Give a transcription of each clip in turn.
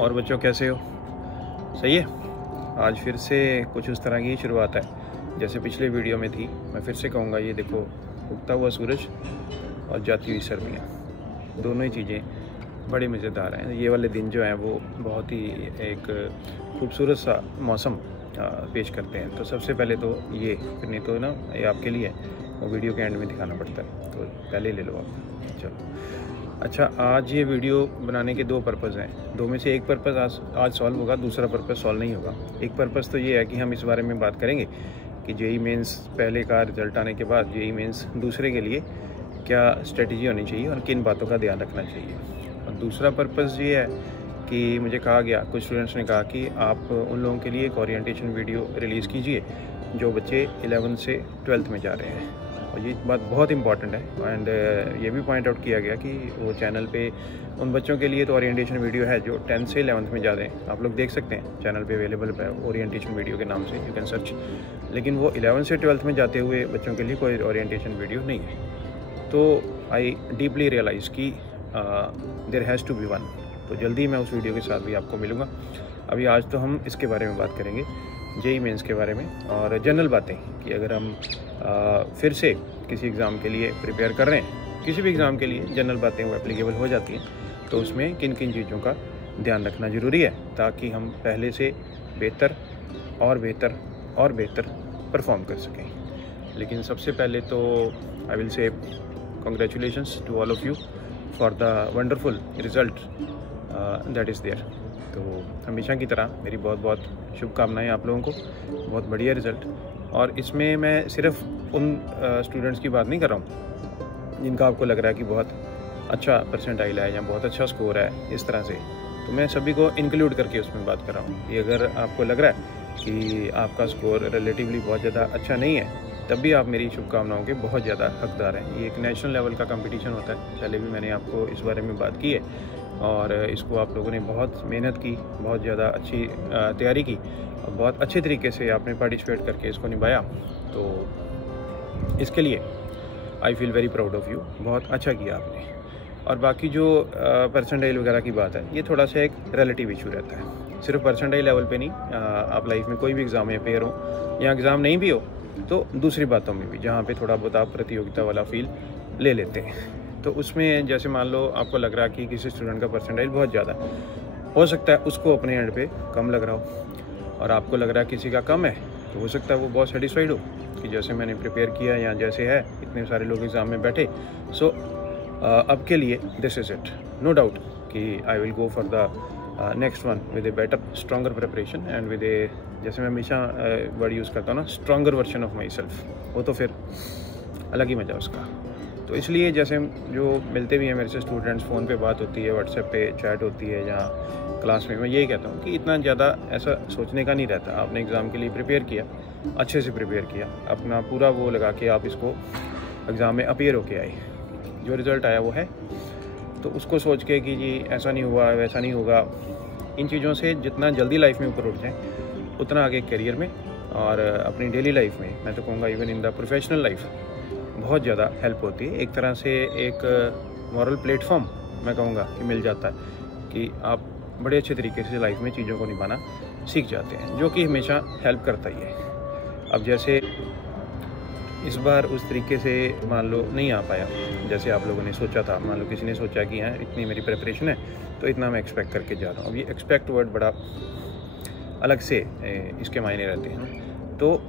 और बच्चों कैसे हो? सही है। आज फिर से कुछ उस तरह की शुरुआत है जैसे पिछले वीडियो में थी। मैं फिर से कहूँगा, ये देखो उगता हुआ सूरज और जाती हुई सर्दियाँ, दोनों ही चीज़ें बड़ी मज़ेदार हैं। ये वाले दिन जो हैं वो बहुत ही एक खूबसूरत सा मौसम पेश करते हैं। तो सबसे पहले तो ये, फिर नहीं तो ना ये आपके लिए वो वीडियो के एंड में दिखाना पड़ता है, तो पहले ले लो आप। चलो अच्छा, आज ये वीडियो बनाने के दो पर्पज़ हैं। दो में से एक पर्पज़ आज सॉल्व होगा, दूसरा पर्पज़ सॉल्व नहीं होगा। एक पर्पज़ तो ये है कि हम इस बारे में बात करेंगे कि जेई मेंस पहले का रिज़ल्ट आने के बाद जेई मेंस दूसरे के लिए क्या स्ट्रेटजी होनी चाहिए और किन बातों का ध्यान रखना चाहिए। और दूसरा पर्पज़ ये है कि मुझे कहा गया, कुछ स्टूडेंट्स ने कहा कि आप उन लोगों के लिए एक ओरिएंटेशन वीडियो रिलीज़ कीजिए जो बच्चे 11th से 12th में जा रहे हैं। और ये बात बहुत इंपॉर्टेंट है। एंड ये भी पॉइंट आउट किया गया कि वो चैनल पे उन बच्चों के लिए तो ओरिएंटेशन वीडियो है जो 10th से 11th में जा रहे हैं। आप लोग देख सकते हैं, चैनल पे अवेलेबल है ओरिएंटेशन वीडियो के नाम से, यू कैन सर्च। लेकिन वो 11th से 12th में जाते हुए बच्चों के लिए कोई ओरिएंटेशन वीडियो नहीं है। तो आई डीपली रियलाइज़ कि there has to be one. तो जल्दी मैं उस वीडियो के साथ भी आपको मिलूँगा। अभी आज तो हम इसके बारे में बात करेंगे, जेई मेंस के बारे में, और जनरल बातें कि अगर हम फिर से किसी एग्ज़ाम के लिए प्रिपेयर कर रहे हैं, किसी भी एग्ज़ाम के लिए जनरल बातें वो एप्लीकेबल हो जाती हैं, तो उसमें किन किन चीज़ों का ध्यान रखना ज़रूरी है ताकि हम पहले से बेहतर और बेहतर और बेहतर परफॉर्म कर सकें। लेकिन सबसे पहले तो I will say congratulations to all of you for the wonderful result that is there. तो हमेशा की तरह मेरी बहुत बहुत शुभकामनाएं आप लोगों को, बहुत बढ़िया रिज़ल्ट। और इसमें मैं सिर्फ उन स्टूडेंट्स की बात नहीं कर रहा हूँ जिनका आपको लग रहा है कि बहुत अच्छा परसेंटाइल है या बहुत अच्छा स्कोर है इस तरह से, तो मैं सभी को इंक्लूड करके उसमें बात कर रहा हूँ। ये अगर आपको लग रहा है कि आपका स्कोर रिलेटिवली बहुत ज़्यादा अच्छा नहीं है, तब भी आप मेरी शुभकामनाओं के बहुत ज़्यादा हकदार हैं। ये एक नेशनल लेवल का कंपटीशन होता है, पहले भी मैंने आपको इस बारे में बात की है, और इसको आप लोगों ने बहुत मेहनत की, बहुत ज़्यादा अच्छी तैयारी की और बहुत अच्छे तरीके से आपने पार्टिसिपेट करके इसको निभाया। तो इसके लिए I feel very proud of you, बहुत अच्छा किया आपने। और बाकी जो परसेंटाइल वगैरह की बात है, ये थोड़ा सा एक रिलेटिव इशू रहता है। सिर्फ परसेंटाइल लेवल पे नहीं, आप लाइफ में कोई भी एग्ज़ाम में अपेयर हो या एग्ज़ाम नहीं भी हो, तो दूसरी बातों में भी जहाँ पे थोड़ा बहुत आप प्रतियोगिता वाला फील ले लेते हैं, तो उसमें जैसे मान लो आपको लग रहा कि किसी स्टूडेंट का परसेंटाइल बहुत ज़्यादा हो सकता है उसको अपने एंड पे कम लग रहा हो, और आपको लग रहा है किसी का कम है, तो हो सकता है वो बहुत सेटिस्फाइड हो कि जैसे मैंने प्रिपेयर किया या जैसे है, इतने सारे लोग एग्ज़ाम में बैठे, सो अब के लिए this is it. No doubt कि I will go for the next one with a better stronger preparation and with a, जैसे मैं हमेशा वर्ड यूज़ करता हूँ ना, stronger version of myself. वो तो फिर अलग ही मज़ा उसका। तो इसलिए जैसे जो मिलते भी हैं मेरे से स्टूडेंट्स, फ़ोन पे बात होती है, व्हाट्सएप पे चैट होती है या क्लास में, मैं यही कहता हूँ कि इतना ज़्यादा ऐसा सोचने का नहीं रहता। आपने एग्ज़ाम के लिए प्रिपेयर किया, अच्छे से प्रिपेयर किया, अपना पूरा वो लगा के आप इसको एग्ज़ाम में अपीयर होके आए, जो रिज़ल्ट आया वो है। तो उसको सोच के कि जी ऐसा नहीं हुआ, वैसा नहीं होगा, इन चीज़ों से जितना जल्दी लाइफ में ऊपर उठ जाएँ उतना आगे करियर में और अपनी डेली लाइफ में, मैं तो कहूँगा even in the professional life, बहुत ज़्यादा हेल्प होती है। एक तरह से एक मॉरल प्लेटफॉर्म मैं कहूँगा कि मिल जाता है कि आप बड़े अच्छे तरीके से लाइफ में चीज़ों को निभाना सीख जाते हैं, जो कि हमेशा हेल्प करता ही है। अब जैसे इस बार उस तरीके से मान लो नहीं आ पाया जैसे आप लोगों ने सोचा था, मान लो किसी ने सोचा कि हाँ इतनी मेरी प्रिपरेशन है तो इतना मैं एक्सपेक्ट करके जा रहा हूँ। अब ये एक्सपेक्ट वर्ड बड़ा अलग से इसके मायने रहते हैं, तो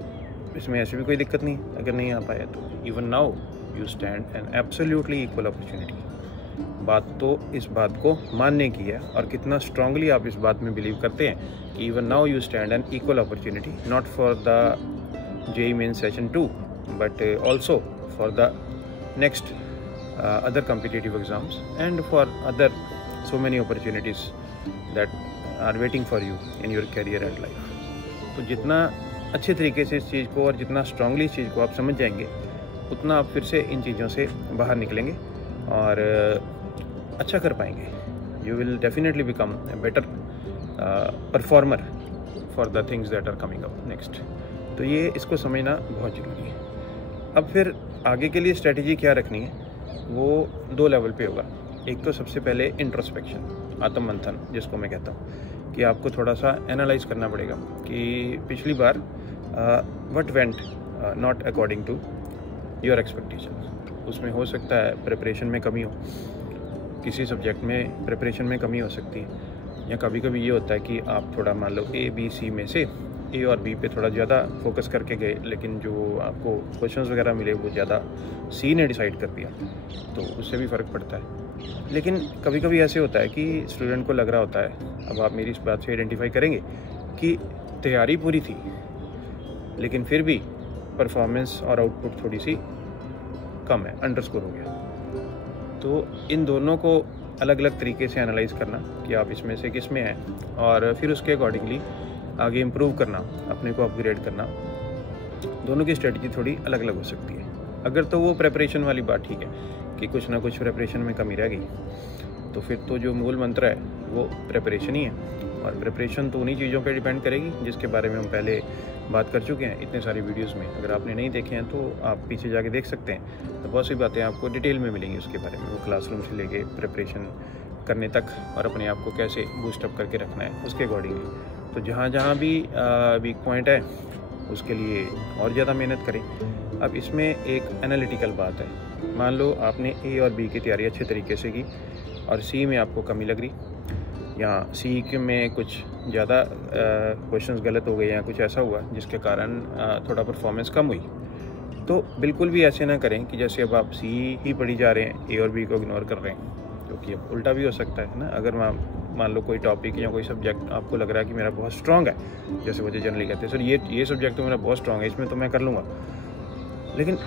इसमें ऐसे भी कोई दिक्कत नहीं अगर नहीं आ पाया तो। Even now you stand an absolutely equal opportunity. बात तो इस बात को मानने की है और कितना स्ट्रांगली आप इस बात में बिलीव करते हैं कि even now you stand an equal opportunity, not for the JEE Mains session 2 but also for the next other competitive exams and for other so many opportunities that are waiting for you in your career and life। तो जितना अच्छे तरीके से इस चीज़ को और जितना strongly इस चीज़ को आप समझ जाएंगे, उतना आप फिर से इन चीज़ों से बाहर निकलेंगे और अच्छा कर पाएंगे। You will definitely become a better performer for the things that are coming up next. तो ये इसको समझना बहुत ज़रूरी है। अब फिर आगे के लिए स्ट्रेटजी क्या रखनी है, वो 2 लेवल पे होगा। एक तो सबसे पहले इंट्रोस्पेक्शन, आत्म मंथन जिसको मैं कहता हूँ, कि आपको थोड़ा सा एनालाइज करना पड़ेगा कि पिछली बार what went not according to your expectations. उसमें हो सकता है प्रिपरेशन में कमी हो, किसी सब्जेक्ट में प्रिपरेशन में कमी हो सकती है, या कभी कभी ये होता है कि आप थोड़ा मान लो A B C में से A और B पे थोड़ा ज़्यादा फोकस करके गए, लेकिन जो आपको क्वेश्चंस वगैरह मिले वो ज़्यादा C ने डिसाइड कर दिया, तो उससे भी फ़र्क पड़ता है। लेकिन कभी कभी ऐसे होता है कि स्टूडेंट को लग रहा होता है, अब आप मेरी इस बात से आइडेंटिफाई करेंगे कि तैयारी पूरी थी लेकिन फिर भी परफॉर्मेंस और आउटपुट थोड़ी सी कम है, अंडरस्कोर हो गया। तो इन दोनों को अलग अलग तरीके से एनालाइज करना कि आप इसमें से किस में हैं, और फिर उसके अकॉर्डिंगली आगे इम्प्रूव करना, अपने को अपग्रेड करना। दोनों की स्ट्रेटजी थोड़ी अलग अलग हो सकती है। अगर तो वो प्रेपरेशन वाली बात ठीक है कि कुछ ना कुछ प्रेपरेशन में कमी रह गई, तो फिर तो जो मूल मंत्र है वो प्रेपरेशन ही है, और प्रेपरेशन तो उन्हीं चीज़ों पे डिपेंड करेगी जिसके बारे में हम पहले बात कर चुके हैं इतने सारी वीडियोस में। अगर आपने नहीं देखे हैं तो आप पीछे जाके देख सकते हैं, तो बहुत सी बातें आपको डिटेल में मिलेंगी उसके बारे में, वो क्लासरूम से लेके प्रिपरेशन करने तक, और अपने आप को कैसे बूस्टअप करके रखना है उसके अकॉर्डिंगली। तो जहाँ जहाँ भी वीक पॉइंट है उसके लिए और ज़्यादा मेहनत करें। अब इसमें एक एनालिटिकल बात है, मान लो आपने A और B की तैयारी अच्छे तरीके से की और C में आपको कमी लग रही, या C में कुछ ज़्यादा क्वेश्चंस गलत हो गए या कुछ ऐसा हुआ जिसके कारण थोड़ा परफॉर्मेंस कम हुई, तो बिल्कुल भी ऐसे ना करें कि जैसे अब आप C ही पढ़ी जा रहे हैं, A और B को इग्नोर कर रहे हैं, क्योंकि अब उल्टा भी हो सकता है ना। अगर मान लो कोई टॉपिक या कोई सब्जेक्ट आपको लग रहा है कि मेरा बहुत स्ट्रॉन्ग है, जैसे मुझे जनरली कहते हैं सर ये सब्जेक्ट तो मेरा बहुत स्ट्रॉन्ग है, इसमें तो मैं कर लूँगा, लेकिन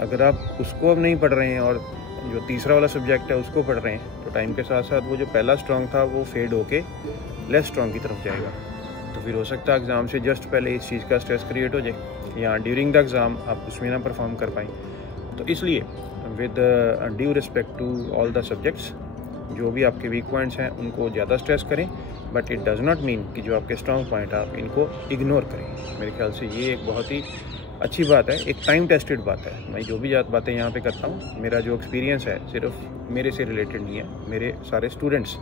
अगर आप उसको अब नहीं पढ़ रहे हैं और जो तीसरा वाला सब्जेक्ट है उसको पढ़ रहे हैं, तो टाइम के साथ साथ वो जो पहला स्ट्रॉन्ग था वो फेड होके लेस स्ट्रॉन्ग की तरफ जाएगा। तो फिर हो सकता है एग्ज़ाम से जस्ट पहले इस चीज़ का स्ट्रेस क्रिएट हो जाए, या ड्यूरिंग द एग्ज़ाम आप उसमें ना परफॉर्म कर पाएँ। तो इसलिए with due respect to all the subjects, जो भी आपके वीक पॉइंट्स हैं उनको ज़्यादा स्ट्रेस करें, but it does not mean कि जो आपके स्ट्रॉन्ग पॉइंट है आप इनको इग्नोर करें। मेरे ख्याल से ये एक बहुत ही अच्छी बात है, एक टाइम टेस्टेड बात है। मैं जो भी बातें यहाँ पे करता हूँ, मेरा जो एक्सपीरियंस है सिर्फ मेरे से रिलेटेड नहीं है, मेरे सारे स्टूडेंट्स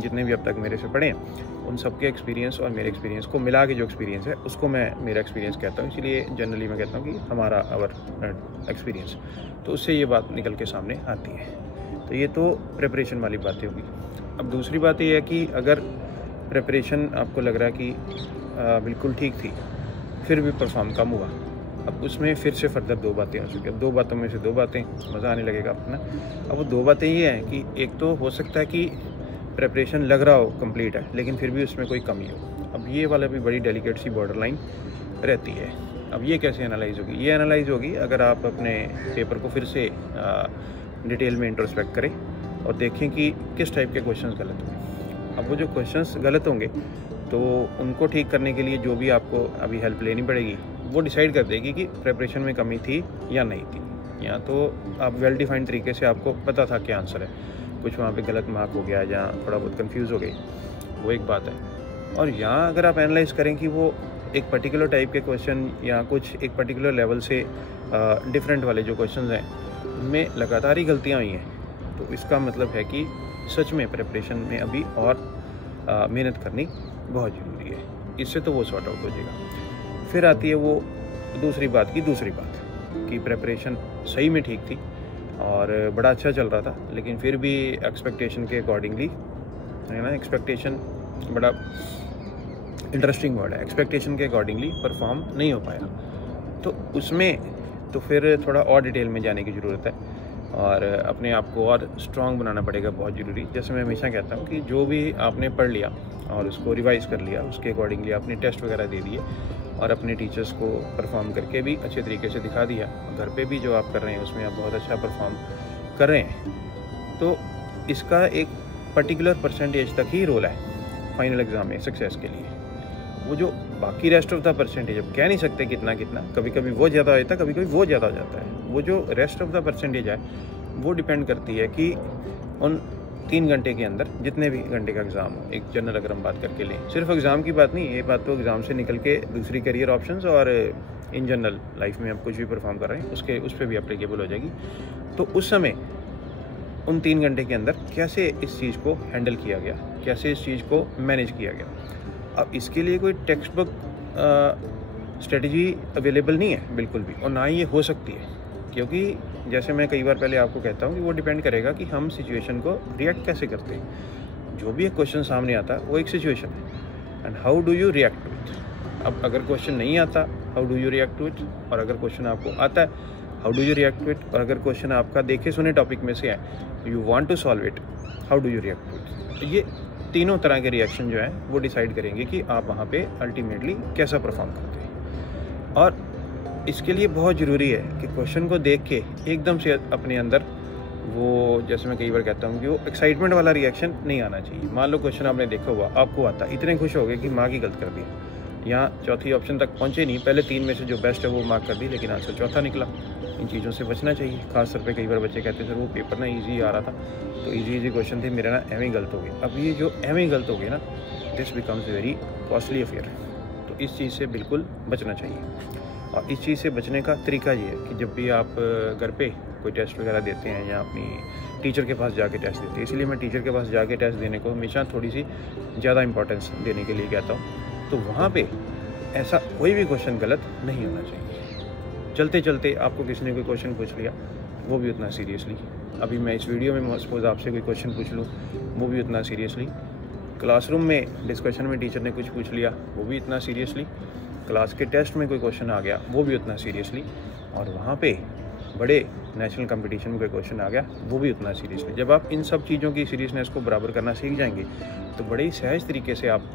जितने भी अब तक मेरे से पढ़े हैं उन सबके एक्सपीरियंस और मेरे एक्सपीरियंस को मिला के जो एक्सपीरियंस है उसको मैं मेरा एक्सपीरियंस कहता हूँ। इसलिए जनरली मैं कहता हूँ कि हमारा आवर एक्सपीरियंस, तो उससे ये बात निकल के सामने आती है। तो ये तो प्रिपरेशन वाली बातें होगी। अब दूसरी बात ये है कि अगर प्रिपरेशन आपको लग रहा है कि बिल्कुल ठीक थी फिर भी परफॉर्म कम हुआ, अब उसमें फिर से फर्दर दो बातें हो चुकी। अब दो बातों में से दो बातें मज़ा आने लगेगा अपना। अब वो दो बातें ये हैं कि एक तो हो सकता है कि प्रिपरेशन लग रहा हो कंप्लीट है लेकिन फिर भी उसमें कोई कमी हो। अब ये वाला भी बड़ी डेलिकेट सी बॉर्डर लाइन रहती है। अब ये कैसे एनालाइज होगी? ये एनालाइज होगी अगर आप अपने पेपर को फिर से डिटेल में इंट्रोस्पेक्ट करें और देखें कि किस टाइप के क्वेश्चंस गलत होंगे। अब वो जो क्वेश्चंस गलत होंगे तो उनको ठीक करने के लिए जो भी आपको अभी हेल्प लेनी पड़ेगी वो डिसाइड कर देगी कि प्रिपरेशन में कमी थी या नहीं थी, या तो आप वेल डिफाइंड तरीके से आपको पता था क्या आंसर है, कुछ वहाँ पे गलत मार्क हो गया या थोड़ा बहुत कंफ्यूज हो गई, वो एक बात है। और यहाँ अगर आप एनालाइज करें कि वो एक पर्टिकुलर टाइप के क्वेश्चन या कुछ एक पर्टिकुलर लेवल से डिफरेंट वाले जो क्वेश्चन हैं उनमें लगातार ही गलतियाँ हुई हैं, तो इसका मतलब है कि सच में प्रिपरेशन में अभी और मेहनत करनी बहुत ज़रूरी है। इससे तो वो सॉर्ट आउट हो जाएगा। फिर आती है वो दूसरी बात कि प्रिपरेशन सही में ठीक थी और बड़ा अच्छा चल रहा था, लेकिन फिर भी एक्सपेक्टेशन के अकॉर्डिंगली, है ना, एक्सपेक्टेशन बड़ा इंटरेस्टिंग वर्ड है, एक्सपेक्टेशन के अकॉर्डिंगली परफॉर्म नहीं हो पाया। तो उसमें तो फिर थोड़ा और डिटेल में जाने की ज़रूरत है और अपने आप को और स्ट्रॉन्ग बनाना पड़ेगा, बहुत ज़रूरी। जैसे मैं हमेशा कहता हूँ कि जो भी आपने पढ़ लिया और उसको रिवाइज़ कर लिया, उसके अकॉर्डिंगली आपने टेस्ट वगैरह दे दिए और अपने टीचर्स को परफॉर्म करके भी अच्छे तरीके से दिखा दिया, घर पे भी जो आप कर रहे हैं उसमें आप बहुत अच्छा परफॉर्म कर रहे हैं, तो इसका एक पर्टिकुलर परसेंटेज तक ही रोल है फाइनल एग्ज़ाम में सक्सेस के लिए। वो जो बाकी रेस्ट ऑफ द परसेंटेज, अब कह नहीं सकते कितना कितना, कभी कभी वो ज़्यादा हो जाता है, कभी कभी वो ज़्यादा हो जाता है। वो जो रेस्ट ऑफ द परसेंटेज है वो डिपेंड करती है कि उन 3 घंटे के अंदर जितने भी घंटे का एग्ज़ाम हो, एक जनरल अगर हम बात करके लें, सिर्फ एग्ज़ाम की बात नहीं, ये बात तो एग्ज़ाम से निकल के दूसरी करियर ऑप्शंस और इन जनरल लाइफ में आप कुछ भी परफॉर्म कर रहे हैं उस पर भी एप्लीकेबल हो जाएगी। तो उस समय उन 3 घंटे के अंदर कैसे इस चीज़ को हैंडल किया गया, कैसे इस चीज़ को मैनेज किया गया। अब इसके लिए कोई टेक्स्ट बुक स्ट्रेटजी अवेलेबल नहीं है बिल्कुल भी, और ना ही ये हो सकती है, क्योंकि जैसे मैं कई बार पहले आपको कहता हूँ कि वो डिपेंड करेगा कि हम सिचुएशन को रिएक्ट कैसे करते हैं। जो भी एक क्वेश्चन सामने आता है वो एक सिचुएशन है, and how do you react to it. अब अगर क्वेश्चन नहीं आता, how do you react to it, और अगर क्वेश्चन आपको आता है, how do you react to it, और अगर क्वेश्चन आपका देखे सुने टॉपिक में से है, you want to solve it, how do you react to it. तो ये तीनों तरह के रिएक्शन जो हैं वो डिसाइड करेंगे कि आप वहाँ पे अल्टीमेटली कैसा परफॉर्म करते हैं। और इसके लिए बहुत ज़रूरी है कि क्वेश्चन को देख के एकदम से अपने अंदर वो, जैसे मैं कई बार कहता हूँ कि वो एक्साइटमेंट वाला रिएक्शन नहीं आना चाहिए। मान लो क्वेश्चन आपने देखा हुआ, आपको आता, इतने खुश हो गए कि माँ की गलत कर दी, यहाँ चौथी ऑप्शन तक पहुँचे नहीं, पहले 3 में से जो बेस्ट है वो मार्क कर दी, लेकिन आंसर चौथा निकला। इन चीज़ों से बचना चाहिए। खास तौर पे कई बार बच्चे कहते हैं सर वो पेपर ना ईजी आ रहा था, तो ईजी क्वेश्चन थे, मेरा ना एवं गलत हो गया। अब ये जो एवं गलत हो गया ना, this becomes very costly affair. तो इस चीज़ से बिल्कुल बचना चाहिए। और इस चीज़ से बचने का तरीका ये है कि जब भी आप घर पे कोई टेस्ट वगैरह देते हैं या अपनी टीचर के पास जाके टेस्ट देते हैं, इसलिए मैं टीचर के पास जाके टेस्ट देने को हमेशा थोड़ी सी ज़्यादा इंपॉर्टेंस देने के लिए कहता हूँ। तो वहाँ पे ऐसा कोई भी क्वेश्चन गलत नहीं होना चाहिए। चलते चलते आपको किसी ने कोई क्वेश्चन पूछ लिया, वो भी उतना सीरियसली। अभी मैं इस वीडियो में सपोज आपसे कोई क्वेश्चन पूछ लूँ, वो भी उतना सीरियसली। क्लासरूम में डिस्कशन में टीचर ने कुछ पूछ लिया, वो भी इतना सीरियसली। क्लास के टेस्ट में कोई क्वेश्चन आ गया, वो भी उतना सीरियसली। और वहाँ पे बड़े नेशनल कंपटीशन में कोई क्वेश्चन आ गया, वो भी उतना सीरियसली। जब आप इन सब चीज़ों की सीरियसनेस को बराबर करना सीख जाएंगे, तो बड़े ही सहज तरीके से आप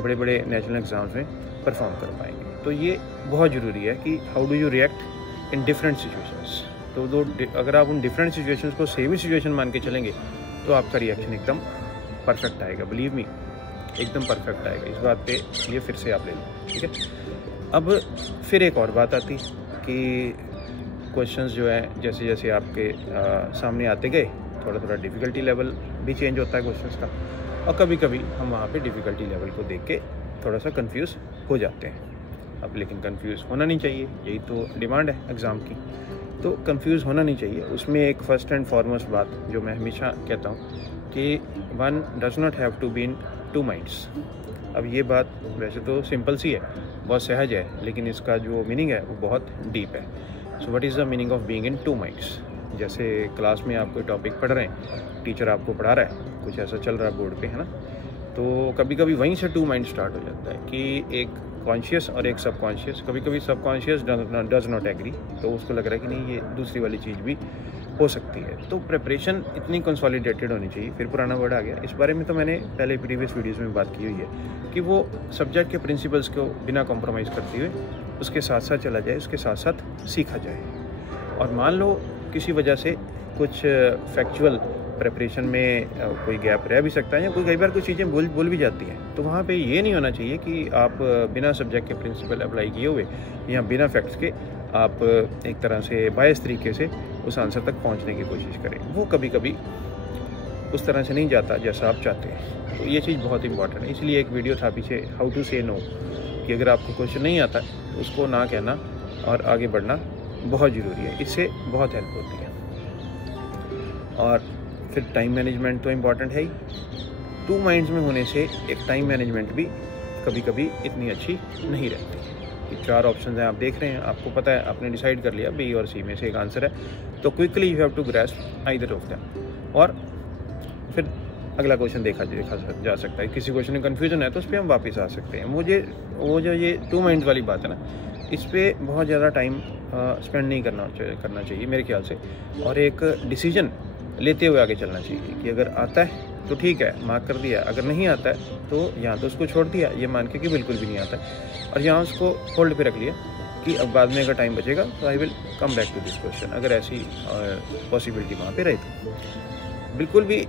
बड़े बड़े नेशनल एग्ज़ाम्स में परफॉर्म कर पाएंगे। तो ये बहुत ज़रूरी है कि how do you react in different situations. तो अगर आप उन डिफरेंट सिचुएशंस को सेम ही सिचुएशन मान के चलेंगे, तो आपका रिएक्शन एकदम परफेक्ट आएगा। बिलीव मी, एकदम परफेक्ट आएगा। इस बात पे ये फिर से आप ले लो, ठीक है। अब फिर एक और बात आती कि क्वेश्चंस जो है जैसे जैसे आपके सामने आते गए, थोड़ा थोड़ा डिफ़िकल्टी लेवल भी चेंज होता है क्वेश्चंस का, और कभी कभी हम वहाँ पे डिफ़िकल्टी लेवल को देख के थोड़ा सा कंफ्यूज हो जाते हैं। अब लेकिन कंफ्यूज होना नहीं चाहिए, यही तो डिमांड है एग्ज़ाम की। तो कंफ्यूज होना नहीं चाहिए। उसमें एक फर्स्ट एंड फॉरमोस्ट बात जो मैं हमेशा कहता हूँ कि one does not have to be in 2 minds. अब ये बात वैसे तो सिंपल सी है, बहुत सहज है, लेकिन इसका जो मीनिंग है वो बहुत डीप है। So what is the meaning of being in 2 minds. जैसे क्लास में आप कोई टॉपिक पढ़ रहे हैं, टीचर आपको पढ़ा रहा है, कुछ ऐसा चल रहा है बोर्ड पे, है ना, तो कभी कभी वहीं से 2 माइंड स्टार्ट हो जाता है कि एक कॉन्शियस और एक सबकॉन्शियस। कभी कभी सबकॉन्शियस डज नॉट एग्री, तो उसको लग रहा है कि नहीं ये दूसरी वाली चीज़ भी हो सकती है। तो प्रिपरेशन इतनी कंसोलिडेटेड होनी चाहिए। फिर पुराना वर्ड आ गया, इस बारे में तो मैंने पहले प्रीवियस वीडियोज़ में बात की हुई है कि वो सब्जेक्ट के प्रिंसिपल्स को बिना कॉम्प्रोमाइज़ करते हुए उसके साथ साथ चला जाए, उसके साथ साथ सीखा जाए। और मान लो किसी वजह से कुछ फैक्चुअल प्रिपरेशन में कोई गैप रह भी सकता है, या कोई कई बार कुछ चीज़ें भूल भी जाती हैं, तो वहाँ पे ये नहीं होना चाहिए कि आप बिना सब्जेक्ट के प्रिंसिपल अप्लाई किए हुए या बिना फैक्ट्स के आप एक तरह से बायस तरीके से उस आंसर तक पहुँचने की कोशिश करें। वो कभी कभी उस तरह से नहीं जाता जैसा आप चाहते हैं। तो ये चीज़ बहुत इंपॉर्टेंट है। इसलिए एक वीडियो था पीछे, हाउ टू से नो, कि अगर आपको क्वेश्चन नहीं आता तो उसको ना कहना और आगे बढ़ना बहुत ज़रूरी है। इससे बहुत हेल्प होती है। और फिर टाइम मैनेजमेंट तो इम्पॉर्टेंट है ही। 2 माइंड्स में होने से एक टाइम मैनेजमेंट भी कभी कभी इतनी अच्छी नहीं रहती। कि 4 ऑप्शन हैं, आप देख रहे हैं, आपको पता है, आपने डिसाइड कर लिया बी और सी में से एक आंसर है, तो quickly you have to grasp either of them. और फिर अगला क्वेश्चन देखा जा सकता है। किसी क्वेश्चन में कन्फ्यूजन है तो उस पर हम वापस आ सकते हैं। वो जो ये 2 माइंड्स वाली बात है ना, इस पर बहुत ज़्यादा टाइम स्पेंड नहीं करना चाहिए मेरे ख्याल से। और एक डिसीजन लेते हुए आगे चलना चाहिए कि अगर आता है तो ठीक है, मार्क कर दिया, अगर नहीं आता है तो यहाँ तो उसको छोड़ दिया ये मान के कि बिल्कुल भी नहीं आता है, और यहाँ उसको होल्ड पे रख लिया कि अब बाद में अगर टाइम बचेगा तो I will come back to this question, अगर ऐसी पॉसिबिलिटी वहाँ पे रही तो। बिल्कुल भी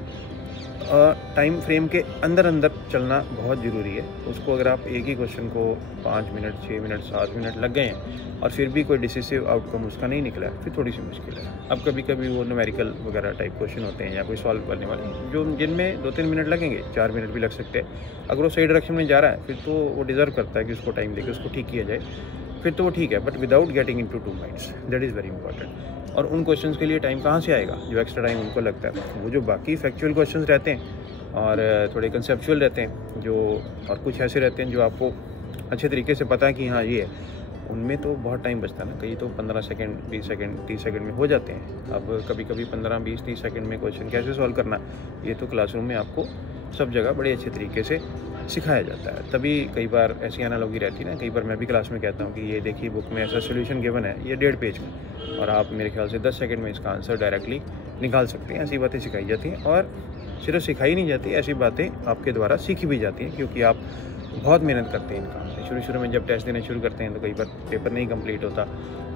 टाइम फ्रेम के अंदर चलना बहुत ज़रूरी है। उसको अगर आप एक ही क्वेश्चन को 5 मिनट, 6 मिनट, 7 मिनट लग गए हैं और फिर भी कोई डिसिसिव आउटकम उसका नहीं निकला है, फिर थोड़ी सी मुश्किल है। अब कभी कभी वो न्यूमेरिकल वगैरह टाइप क्वेश्चन होते हैं या कोई सॉल्व करने वाले जो जिनमें 2-3 मिनट लगेंगे, 4 मिनट भी लग सकते हैं। अगर वो सही डायरेक्शन में जा रहा है फिर तो वो डिज़र्व करता है कि उसको टाइम देके उसको ठीक किया जाए। फिर तो वो ठीक है, but without getting into two minds, that is very important. और उन क्वेश्चंस के लिए टाइम कहाँ से आएगा, जो एक्स्ट्रा टाइम उनको लगता है। वो जो बाकी फैक्चुअल क्वेश्चंस रहते हैं और थोड़े कंसेप्चुअल रहते हैं जो, और कुछ ऐसे रहते हैं जो आपको अच्छे तरीके से पता है कि हाँ ये है, उनमें तो बहुत टाइम बचता है ना। कई तो 15 सेकंड, 20 सेकंड, 30 सेकंड में हो जाते हैं। अब कभी कभी 15, 20, 30 सेकंड में क्वेश्चन कैसे सॉल्व करना, ये तो क्लासरूम में आपको सब जगह बड़े अच्छे तरीके से सिखाया जाता है। तभी कई बार ऐसी एनालॉजी रहती है ना, कई बार मैं भी क्लास में कहता हूँ कि ये देखिए बुक में ऐसा सोल्यूशन गिवन है, ये 1.5 पेज में, और आप मेरे ख्याल से 10 सेकंड में इसका आंसर डायरेक्टली निकाल सकते हैं। ऐसी बातें सिखाई जाती हैं, और सिर्फ सिखाई नहीं जाती, ऐसी बातें आपके द्वारा सीखी भी जाती हैं, क्योंकि आप बहुत मेहनत करते हैं इन काम में। शुरू में जब टेस्ट देने शुरू करते हैं तो कई बार पेपर नहीं कंप्लीट होता,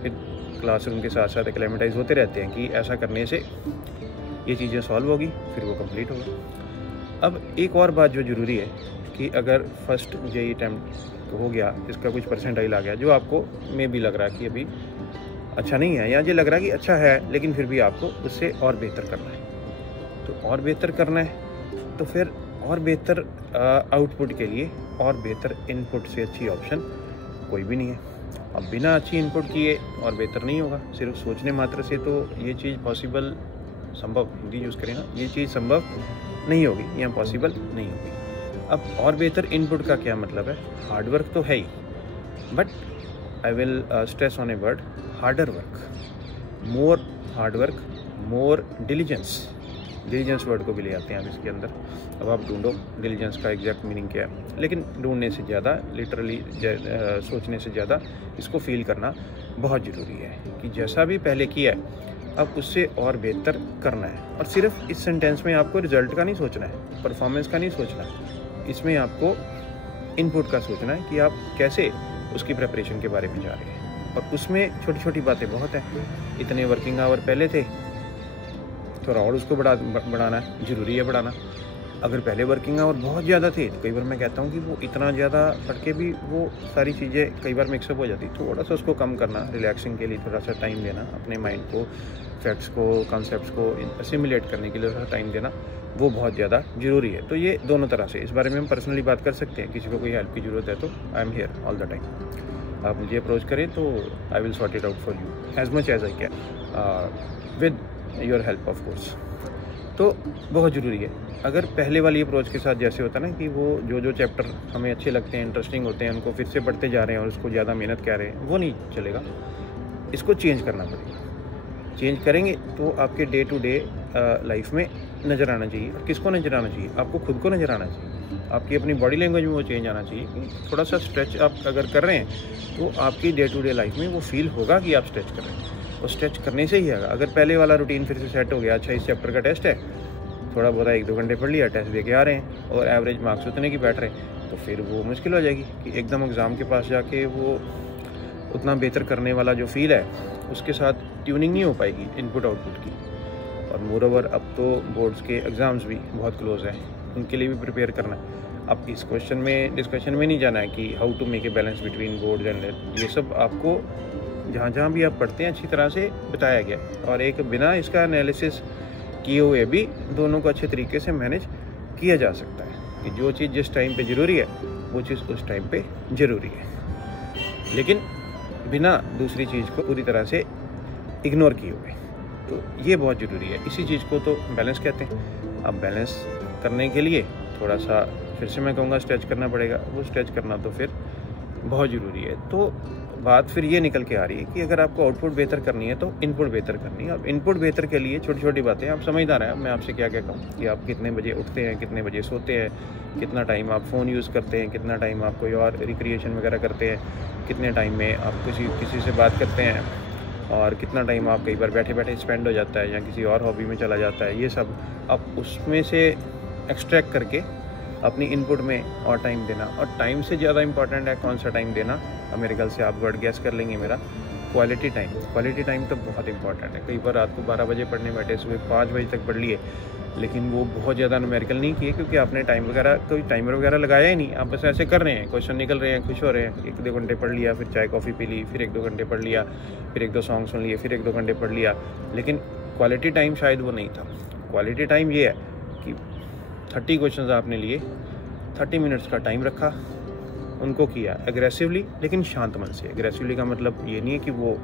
फिर क्लासरूम के साथ साथ एक्लेमेटाइज होते रहते हैं कि ऐसा करने से ये चीज़ें सॉल्व होगी, फिर वो कंप्लीट होगा। अब एक और बात जो ज़रूरी है कि अगर फर्स्ट जेईई अटैम्प्ट हो गया, इसका कुछ परसेंटाइल आ गया जो आपको में भी लग रहा है कि अभी अच्छा नहीं है, या जो लग रहा है कि अच्छा है लेकिन फिर भी आपको उससे और बेहतर करना है, तो और बेहतर करना है तो फिर और बेहतर आउटपुट के लिए और बेहतर इनपुट से अच्छी ऑप्शन कोई भी नहीं है। अब बिना अच्छी इनपुट किए और बेहतर नहीं होगा। सिर्फ सोचने मात्र से तो ये चीज़ पॉसिबल, संभव हिंदी यूज़ करें ना, ये चीज़ संभव नहीं होगी या पॉसिबल नहीं होगी। अब और बेहतर इनपुट का क्या मतलब है, हार्डवर्क तो है ही, but I will stress on a word, harder work, more hard work, more diligence. Diligence word को भी ले आते हैं आप इसके अंदर। अब आप ढूंढो डिलीजेंस का एग्जैक्ट मीनिंग क्या है, लेकिन ढूंढने से ज़्यादा, लिटरली सोचने से ज़्यादा इसको फील करना बहुत ज़रूरी है कि जैसा भी पहले किया है अब उससे और बेहतर करना है। और सिर्फ इस सेंटेंस में आपको रिजल्ट का नहीं सोचना है, परफॉर्मेंस का नहीं सोचना है, इसमें आपको इनपुट का सोचना है कि आप कैसे उसकी प्रिपरेशन के बारे में जा रहे हैं। और उसमें छोटी छोटी बातें बहुत हैं। इतने वर्किंग आवर पहले थे, थोड़ा और उसको बढ़ाना है, ज़रूरी है बढ़ाना। अगर पहले वर्किंग आवर बहुत ज़्यादा थे तो कई बार मैं कहता हूँ कि वो इतना ज़्यादा पढ़ के भी वो सारी चीज़ें कई बार मिक्सअप हो जाती, थोड़ा सा उसको कम करना, रिलैक्सिंग के लिए थोड़ा सा टाइम देना, अपने माइंड को, फैक्ट्स को, कॉन्सेप्ट्स को असिमुलेट करने के लिए थोड़ा टाइम देना, वो बहुत ज़्यादा ज़रूरी है। तो ये दोनों तरह से, इस बारे में हम पर्सनली बात कर सकते हैं। किसी को कोई हेल्प की ज़रूरत है तो I am here all the time. आप मुझे अप्रोच करें तो I will sort it out for you as much as I can with your help of course. तो बहुत ज़रूरी है। अगर पहले वाली अप्रोच के साथ जैसे होता है ना कि वो जो चैप्टर हमें अच्छे लगते हैं, इंटरेस्टिंग होते हैं, उनको फिर से पढ़ते जा रहे हैं और उसको ज़्यादा मेहनत कर रहे हैं, वो नहीं चलेगा। इसको चेंज करना पड़ेगा। चेंज करेंगे तो आपके डे टू डे लाइफ में नज़र आना चाहिए। किसको नज़र आना चाहिए? आपको खुद को नज़र आना चाहिए। आपकी अपनी बॉडी लैंग्वेज में वो चेंज आना चाहिए कि थोड़ा सा स्ट्रेच आप अगर कर रहे हैं तो आपकी डे टू डे लाइफ में वो फील होगा कि आप स्ट्रेच कर रहे हैं। और स्ट्रेच करने से ही आएगा। अगर पहले वाला रूटीन फिर से सेट हो गया, अच्छा इस चैप्टर का टेस्ट है, थोड़ा बहुत 1-2 घंटे पढ़ लिया, टेस्ट दे के आ रहे हैं और एवरेज मार्क्स उतने की बैठ रहे हैं, तो फिर वो मुश्किल हो जाएगी कि एकदम एग्ज़ाम के पास जाके वो उतना बेहतर करने वाला जो फील है उसके साथ ट्यूनिंग नहीं हो पाएगी इनपुट आउटपुट की। और मोर ओवर अब तो बोर्ड्स के एग्ज़ाम्स भी बहुत क्लोज हैं, उनके लिए भी प्रिपेयर करना है। अब इस क्वेश्चन में डिस्कशन में नहीं जाना है कि how to make a balance between board and net. ये सब आपको जहाँ भी आप पढ़ते हैं अच्छी तरह से बताया गया, और एक बिना इसका एनालिसिस किए हुए भी दोनों को अच्छे तरीके से मैनेज किया जा सकता है कि जो चीज़ जिस टाइम पे ज़रूरी है वो चीज़ उस टाइम पे ज़रूरी है, लेकिन बिना दूसरी चीज़ को पूरी तरह से इग्नोर किए हुए। तो ये बहुत ज़रूरी है। इसी चीज़ को तो बैलेंस कहते हैं। अब बैलेंस करने के लिए थोड़ा सा फिर से मैं कहूँगा स्ट्रेच करना पड़ेगा। वो स्ट्रेच करना तो फिर बहुत ज़रूरी है। तो बात फिर ये निकल के आ रही है कि अगर आपको आउटपुट बेहतर करनी है तो इनपुट बेहतर करनी है। और इनपुट बेहतर के लिए छोटी छोटी बातें आप समझदार हैं। मैं आपसे क्या कहूँ कि आप कितने बजे उठते हैं, कितने बजे सोते हैं, कितना टाइम आप फ़ोन यूज़ करते हैं, कितना टाइम आप कोई और रिक्रिएशन वगैरह करते हैं, कितने टाइम में आप किसी से बात करते हैं, और कितना टाइम आप कई बार बैठे बैठे स्पेंड हो जाता है या किसी और हॉबी में चला जाता है। ये सब आप उसमें से एक्सट्रैक्ट करके अपनी इनपुट में और टाइम देना। और टाइम से ज़्यादा इंपॉर्टेंट है कौन सा टाइम देना, मेरे ख्याल से आप वर्ड गैस कर लेंगे मेरा, क्वालिटी टाइम। क्वालिटी टाइम तो बहुत इंपॉर्टेंट है। कई बार रात को 12 बजे पढ़ने बैठे, सुबह 5 बजे तक पढ़ लिए, लेकिन वो बहुत ज़्यादा न्यूमेरिकल नहीं किए क्योंकि आपने टाइम वगैरह कोई टाइमर वगैरह लगाया ही नहीं। आप बस ऐसे कर रहे हैं, क्वेश्चन निकल रहे हैं, खुश हो रहे हैं, 1-2 घंटे पढ़ लिया, फिर चाय कॉफ़ी पी ली, फिर 1-2 घंटे पढ़ लिया, फिर 1-2 सॉन्ग सुन लिए, फिर 1-2 घंटे पढ़ लिया, लेकिन क्वालिटी टाइम शायद वो नहीं था। क्वालिटी टाइम ये है कि 30 क्वेश्चन आपने लिए, 30 मिनट्स का टाइम रखा, उनको किया एग्रेसिवली, लेकिन शांत मन से। एग्रेसिवली का मतलब ये नहीं है कि वो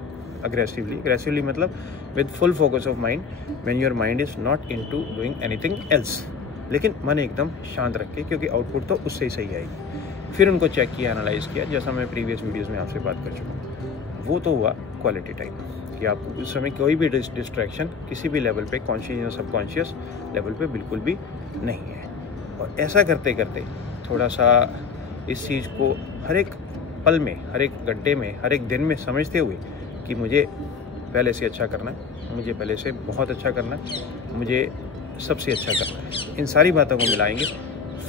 एग्रेसिवली मतलब with full focus of mind, when your mind is not into doing anything else, लेकिन मन एकदम शांत रख के, क्योंकि आउटपुट तो उससे ही सही आएगी। फिर उनको चेक किया, एनालाइज किया, जैसा मैं प्रीवियस वीडियोज़ में आपसे बात कर चुका हूँ। वो तो हुआ क्वालिटी टाइम, कि आपको उस समय कोई भी डिस्ट्रैक्शन किसी भी लेवल पे, कॉन्शियस या सबकॉन्शियस लेवल पे बिल्कुल भी नहीं है। और ऐसा करते करते थोड़ा सा इस चीज़ को हर एक पल में, हर एक घंटे में, हर एक दिन में समझते हुए कि मुझे पहले से अच्छा करना है, मुझे पहले से बहुत अच्छा करना है, मुझे सबसे अच्छा करना है, इन सारी बातों को मिलाएंगे,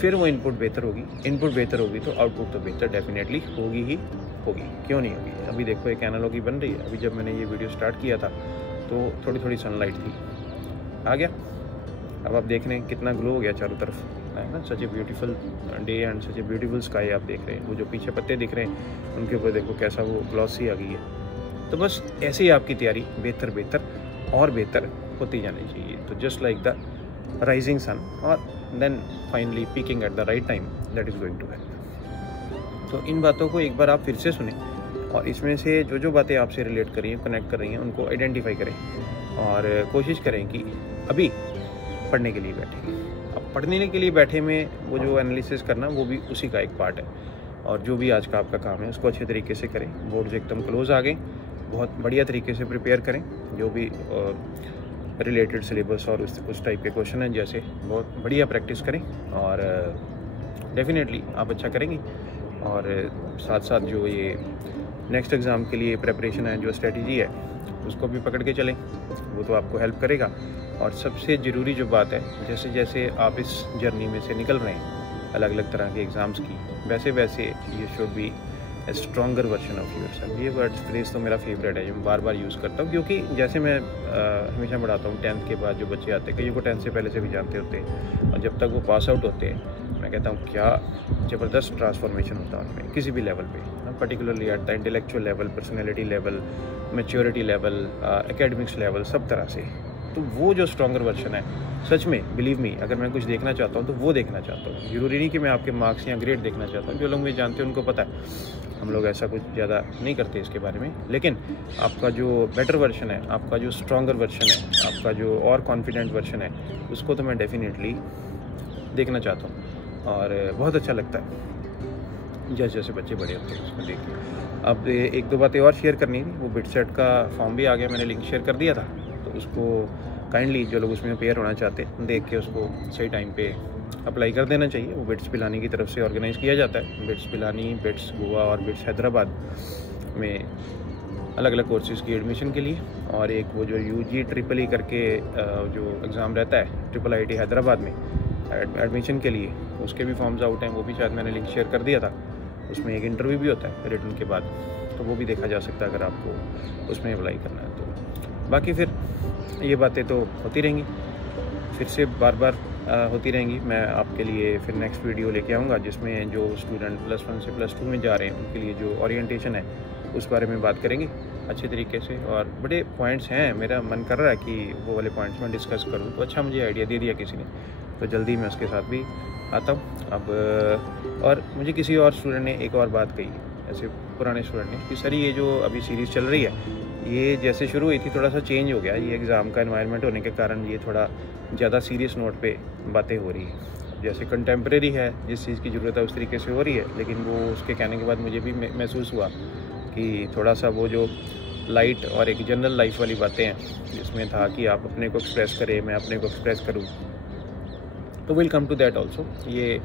फिर वो इनपुट बेहतर होगी। इनपुट बेहतर होगी तो आउटपुट तो बेहतर डेफिनेटली होगी ही होगी, क्यों नहीं होगी। अभी देखो एक एनालॉजी बन रही है। अभी जब मैंने ये वीडियो स्टार्ट किया था तो थोड़ी थोड़ी सनलाइट थी, आ गया, अब आप देख रहे हैं कितना ग्लो हो गया चारों तरफ, है ना। Such a beautiful day and such a beautiful sky आप देख रहे हैं। वो जो पीछे पत्ते दिख रहे हैं उनके ऊपर देखो कैसा वो ग्लॉसी आ गई है। तो बस ऐसे ही आपकी तैयारी बेहतर बेहतर और बेहतर होती जानी चाहिए। तो just like the rising sun, और then finally peeking at the right time, that is going to help. तो इन बातों को एक बार आप फिर से सुने, और इसमें से जो जो बातें आपसे रिलेट कर रही हैं, कनेक्ट कर रही हैं, उनको आइडेंटिफाई करें और कोशिश करें कि अभी पढ़ने के लिए बैठे। अब पढ़ने के लिए बैठे में वो जो एनालिसिस करना, वो भी उसी का एक पार्ट है। और जो भी आज का आपका काम है उसको अच्छे तरीके से करें। बोर्ड एकदम क्लोज आ गए, बहुत बढ़िया तरीके से प्रिपेयर करें। जो भी रिलेटेड सिलेबस और उस टाइप के क्वेश्चन हैं, जैसे बहुत बढ़िया प्रैक्टिस करें, और डेफिनेटली आप अच्छा करेंगे। और साथ साथ जो ये नेक्स्ट एग्ज़ाम के लिए प्रेपरेशन है, जो स्ट्रेटजी है, उसको भी पकड़ के चलें, वो तो आपको हेल्प करेगा। और सबसे ज़रूरी जो बात है, जैसे जैसे आप इस जर्नी में से निकल रहे हैं अलग अलग तरह के एग्ज़ाम्स की, वैसे वैसे ये should be A stronger version of yourself. ये वर्ड फ्रेज तो मेरा फेवरेट है, जो मैं बार बार यूज़ करता हूँ, क्योंकि जैसे मैं हमेशा पढ़ाता हूँ, 10th के बाद जो बच्चे आते हैं, कईयों को 10th से पहले से भी जानते होते हैं, और जब तक वो पास आउट होते हैं, मैं कहता हूँ क्या ज़बरदस्त ट्रांसफॉर्मेशन होता है उनमें, किसी भी लेवल पे, particularly at the intellectual level, personality level, maturity level, academics level, सब तरह से। तो वो जो स्ट्रॉन्गर वर्जन है, सच में बिलीव मी, अगर मैं कुछ देखना चाहता हूँ तो वो देखना चाहता हूँ। ज़रूरी नहीं कि मैं आपके मार्क्स या ग्रेड देखना चाहता हूँ। जो लोग मुझे जानते हैं उनको पता है, हम लोग ऐसा कुछ ज़्यादा नहीं करते इसके बारे में। लेकिन आपका जो बेटर वर्जन है, आपका जो स्ट्रॉन्गर वर्जन है, आपका जो और कॉन्फिडेंट वर्जन है, उसको तो मैं डेफिनेटली देखना चाहता हूँ। और बहुत अच्छा लगता है जैसे जैसे बच्चे बड़े होते हैं उसको देख के। अब एक दो बातें और शेयर करनी थी। वो बिट सेट का फॉर्म भी आ गया, मैंने लिंक शेयर कर दिया था, तो उसको काइंडली जो लोग उसमें पेयर होना चाहते हैं, देख के उसको सही टाइम पे अप्लाई कर देना चाहिए। वो बिट्स पिलानी की तरफ से ऑर्गेनाइज़ किया जाता है। बिट्स पिलानी, बिट्स गोवा और बिट्स हैदराबाद में अलग अलग कोर्सेज़ की एडमिशन के लिए, और एक वो जो UG ट्रिपल E करके जो एग्ज़ाम रहता है IIIT हैदराबाद में एडमिशन के लिए, उसके भी फॉर्म्स आउट हैं। वो भी शायद मैंने लिंक शेयर कर दिया था। उसमें एक इंटरव्यू भी होता है रिटन के बाद, तो वो भी देखा जा सकता है अगर आपको उसमें अप्लाई करना है तो। बाकी फिर ये बातें तो होती रहेंगी, फिर से बार बार होती रहेंगी। मैं आपके लिए फिर नेक्स्ट वीडियो लेके आऊँगा, जिसमें जो स्टूडेंट +1 से +2 में जा रहे हैं उनके लिए जो ओरिएंटेशन है उस बारे में बात करेंगे अच्छे तरीके से। और बड़े पॉइंट्स हैं, मेरा मन कर रहा है कि वो वाले पॉइंट्स मैं डिस्कस करूँ। तो अच्छा, मुझे आइडिया दे दिया किसी ने, तो जल्दी मैं उसके साथ भी आता हूँ। अब और मुझे किसी और स्टूडेंट ने एक और बात कही, ऐसे पुराने स्टूडेंट ने, कि सर ये जो अभी सीरीज़ चल रही है, ये जैसे शुरू हुई थी थोड़ा सा चेंज हो गया, ये एग्ज़ाम का एनवायरनमेंट होने के कारण ये थोड़ा ज़्यादा सीरियस नोट पे बातें हो रही है। जैसे कंटेम्प्रेरी है, जिस चीज़ की ज़रूरत है उस तरीके से हो रही है, लेकिन वो उसके कहने के बाद मुझे भी महसूस हुआ कि थोड़ा सा वो जो लाइट और एक जनरल लाइफ वाली बातें हैं, जिसमें था कि आप अपने को एक्सप्रेस करें, मैं अपने को एक्सप्रेस करूँ, तो will come to that also. ये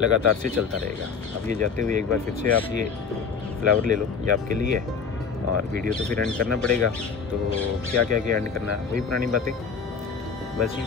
लगातार से चलता रहेगा। अब ये जाते हुए एक बार फिर से आप ये फ्लावर ले लो, ये आपके लिए है। और वीडियो तो फिर एंड करना पड़ेगा, तो क्या क्या क्या एंड करना है, वही पुरानी बातें बस ही।